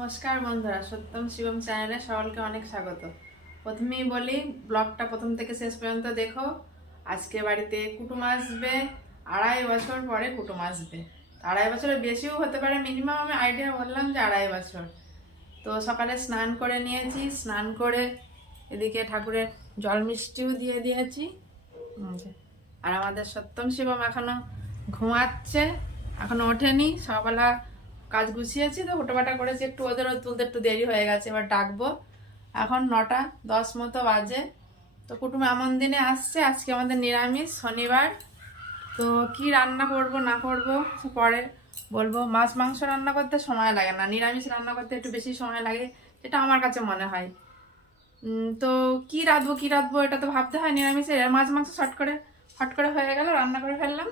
নমস্কার বন্ধুরা, সত্যম শিবম চ্যানেলে সকলকে অনেক স্বাগত। প্রথমেই বলি, ব্লগটা প্রথম থেকে শেষ পর্যন্ত দেখো। আজকে বাড়িতে কুটুম আসবে, আড়াই বছর পরে কুটুম আসবে। আড়াই বছরের বেশিও হতে পারে মিনিমাম আমি আইডিয়া বললাম যে আড়াই বছর। তো সকালে স্নান করে নিয়েছি, স্নান করে এদিকে ঠাকুরের জল মিষ্টিও দিয়ে দিয়েছি। আর আমাদের সত্যম শিবম এখনও ঘুমাচ্ছে এখনও ওঠেনি, সকালবেলা কাজ গুছিয়েছি তো হুটোপাটা করেছি, একটু ওদেরও তুলতে একটু দেরি হয়ে গেছে, এবার ডাকবো। এখন নটা, দশ মতো বাজে। তো কুটুম এমন দিনে আসছে, আজকে আমাদের নিরামিষ, শনিবার। তো কি রান্না করব, না করব পরে বলব। মাছ, মাংস রান্না করতে সময় লাগে না, নিরামিষ রান্না করতে একটু বেশি সময় লাগে এটা আমার কাছে মনে হয়। তো কি রাঁধবো কি রাঁধবো, এটা তো ভাবতে হয় নিরামিষে। মাছ, মাংস শর্ট করে, হট করে হয়ে গেল, রান্না করে ফেললাম।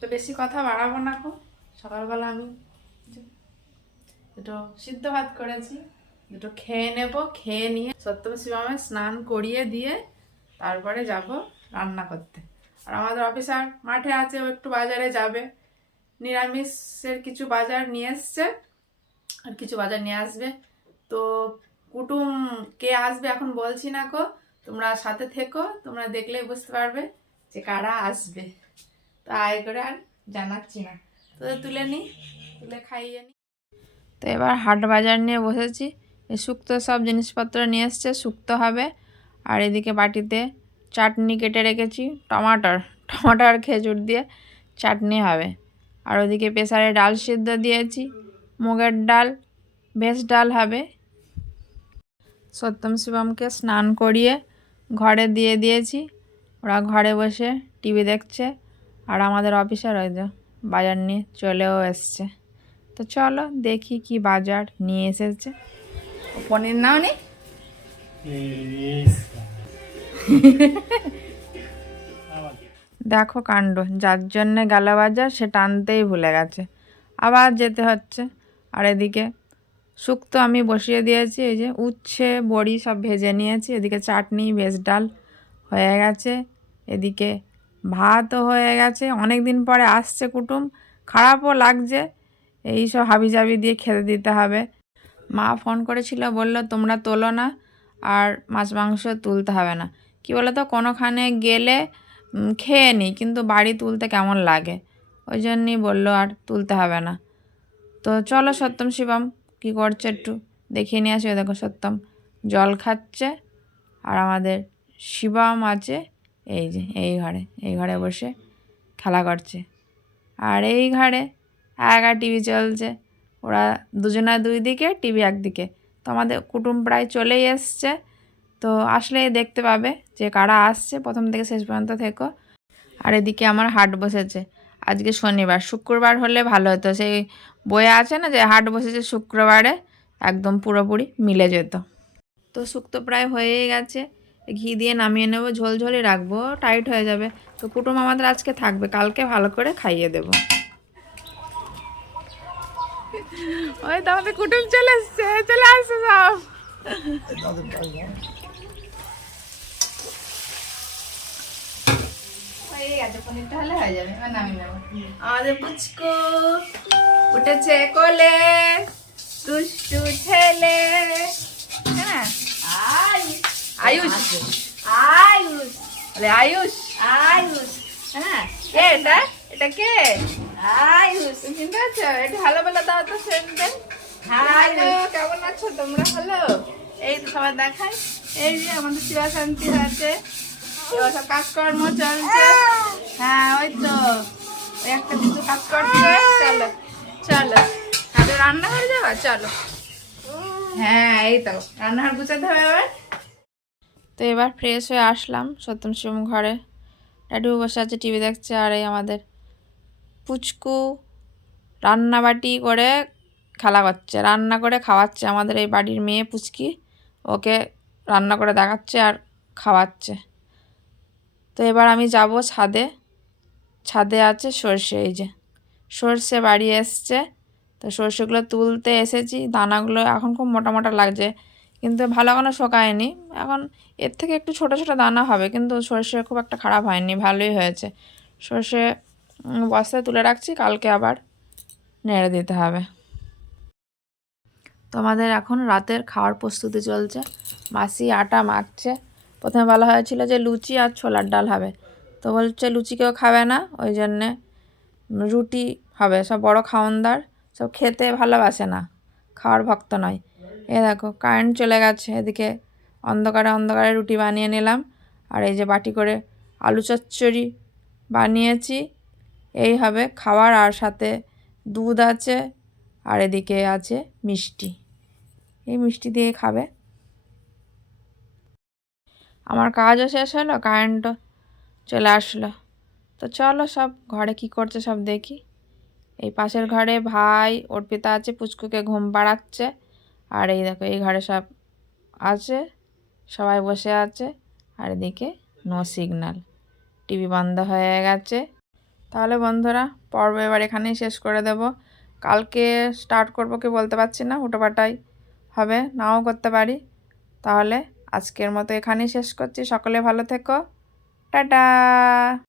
তো বেশি কথা বাড়াবো না খুব। সকালবেলা আমি দুটো সিদ্ধ ভাত করেছি, দুটো খেয়ে নেব, খেয়ে নিয়ে সত্যম শিবমে স্নান করিয়ে দিয়ে তারপরে যাব রান্না করতে। আর আমাদের অফিসার মাঠে আছে, ও একটু বাজারে যাবে। নিরামিষের কিছু বাজার নিয়ে এসছে, আর কিছু বাজার নিয়ে আসবে। তো কুটুম কে আসবে এখন বলছি না কো তোমরা সাথে থেকো, তোমরা দেখলেই বুঝতে পারবে যে কারা আসবে। তো আয় করে আর জানাচ্ছি না। তো তুলে নিই তুলে খাইয়ে নিই তো এবার হাট বাজার নিয়ে বসেছি। শুক্তো সব জিনিসপত্র নিয়ে এসছে, শুক্তো হবে। আর এদিকে বাটিতে চাটনি কেটে রেখেছি, টমাটোর টমাটোর খেজুর দিয়ে চাটনি হবে। আর ওদিকে প্রেসারে ডাল সিদ্ধ দিয়েছি, মুগের ডাল, ভেজ ডাল হবে। সত্যম শিবমকে স্নান করিয়ে ঘরে দিয়ে দিয়েছি। ওরা ঘরে বসে টিভি দেখছে, আর আমাদের অফিসার যে বাজার নিয়ে চলেও এসছে। তো চলো দেখি কি বাজার নিয়ে এসেছে। পনির নাও নি দেখো কাণ্ড, যার জন্যে গেল বাজার সে টানতেই ভুলে গেছে। আবার যেতে হচ্ছে। আর এদিকে শুক্তো আমি বসিয়ে দিয়েছি, এই যে উচ্ছে, বড়ি সব ভেজে নিয়েছি। এদিকে চাটনি, ভেজ ডাল হয়ে গেছে। এদিকে ভাতও হয়ে গেছে। অনেক দিন পরে আসছে কুটুম। খারাপও লাগছে। এই সব হাবিজাবি দিয়ে খেতে দিতে হবে। মা ফোন করেছিল, বলল, তোমরা তোলো না আর মাছ মাংস তুলতে হবে না। কি তো কোনোখানে গেলে খেয়ে নিই কিন্তু বাড়ি তুলতে কেমন লাগে? ওই জন্যই বলল, আর তুলতে হবে না। তো চলো সত্যম শিবম, কী করছে একটু দেখিয়ে নিয়ে আসি। দেখো সত্যম জল খাচ্ছে আর আমাদের শিবম আছে, এই যে, এই ঘরে এই ঘরে বসে খেলা করছে। আর এই ঘরে একা টিভি চলছে। ওরা দুজনা দুই দিকে, টিভি একদিকে তো আমাদের কুটুম প্রায় চলেই এসছে। তো আসলে দেখতে পাবে যে কারা আসছে। প্রথম থেকে শেষ পর্যন্ত থেকো। আর এদিকে আমার হাট বসেছে। আজকে শনিবার। শুক্রবার হলে ভালো হতো। সেই বইয়ে আছে না যে হাট বসেছে শুক্রবারে, একদম পুরোপুরি মিলে যেত। তো শুক্তো প্রায় হয়েই গেছে। ঘি দিয়ে নামিয়ে নেব ঝোল ঝোলই রাখব। টাইট হয়ে যাবে। তো কুটুম আমাদের আজকে থাকবে। কালকে ভালো করে খাইয়ে দেবো। ওই তো আমাদের কুটুম চলে এসছে। চলে আসছে সব। আমাদের পুচকু উঠেছে কোলে দুষ্টু ছেলে। হ্যাঁ। আয়ুষ। আয়ুষ। আয়ুষ। আয়ুষ। হ্যাঁ। কে এটা? এটা কে? তুমি চিনতে পারছ একটু ভালো বলে দাও তো কেমন আছো তোমরা? ভালো এই তো সবাই দেখাই। এই যে আমাদের শিবা শান্তি আছে। সব কাজকর্ম চলছে। হ্যাঁ ওই তো। একটা কিছু কাজ করছে। চলো চলো। তাহলে রান্নাঘরে যাবা? চলো। হ্যাঁ এই তো। রান্নাঘর গুছাতে হবে এবার। তো এবার ফ্রেশ হয়ে আসলাম। সত্যম শিবম ঘরে। ড্যাডু বসে আছে টিভি দেখছে আর এই আমাদের পুচকু রান্নাবাটি করে খেলা করছে, রান্না করে খাওয়াচ্ছে। আমাদের এই বাড়ির মেয়ে পুচকি ওকে রান্না করে দেখাচ্ছে আর খাওয়াচ্ছে। তো এবার আমি যাব ছাদে। ছাদে আছে সর্ষে এই যে। সর্ষে বাড়ি এসছে। তো সর্ষেগুলো তুলতে এসেছি। দানাগুলো এখন খুব মোটা মোটা লাগছে। কিন্তু ভালো কোনো শোকায়নি। এখন এর থেকে একটু ছোট ছোট দানা হবে। কিন্তু সর্ষে খুব একটা খারাপ হয়নি। ভালোই হয়েছে। সর্ষে বস্তায় তুলে রাখছি, কালকে আবার নেড়ে দিতে হবে। তো আমাদের এখন রাতের খাওয়ার প্রস্তুতি চলছে। মাসি আটা মাখছে। প্রথমে বলা হয়েছিল যে লুচি আর ছোলার ডাল হবে। তো বলছে লুচি কেউ খাবে না, ওই জন্যে রুটি হবে। সব বড় খাওনদার সব খেতে ভালোবাসে না, খাওয়ার ভক্ত নয়। এ দেখো কারেন্ট চলে গেছে, এদিকে অন্ধকারে অন্ধকারে রুটি বানিয়ে নিলাম। আর এই যে বাটি করে আলু চচ্চড়ি বানিয়েছি। এই হবে খাবার আর সাথে দুধ আছে আর এদিকে আছে মিষ্টি। এই মিষ্টি দিয়ে খাবে। আমার কাজও শেষ হলো কারেন্টও চলে আসলো। তো চলো সব ঘরে কি করছে সব দেখি। এই পাশের ঘরে ভাই অর্পিতা আছে, পুচকুকে ঘুম পাড়াচ্ছে। আর এই দেখো, এই ঘরে সব আছে, সবাই বসে আছে। আর এদিকে নো সিগনাল টিভি বন্ধ হয়ে গেছে। তাহলে বন্ধুরা, পর্ব এবার এখানেই শেষ করে দেব। কালকে স্টার্ট করব কি বলতে পারছি না উটোপাটাই হবে, নাও করতে পারি। তাহলে আজকের মতো এখানেই শেষ করছি। সকলে ভালো থেকো। টাটা!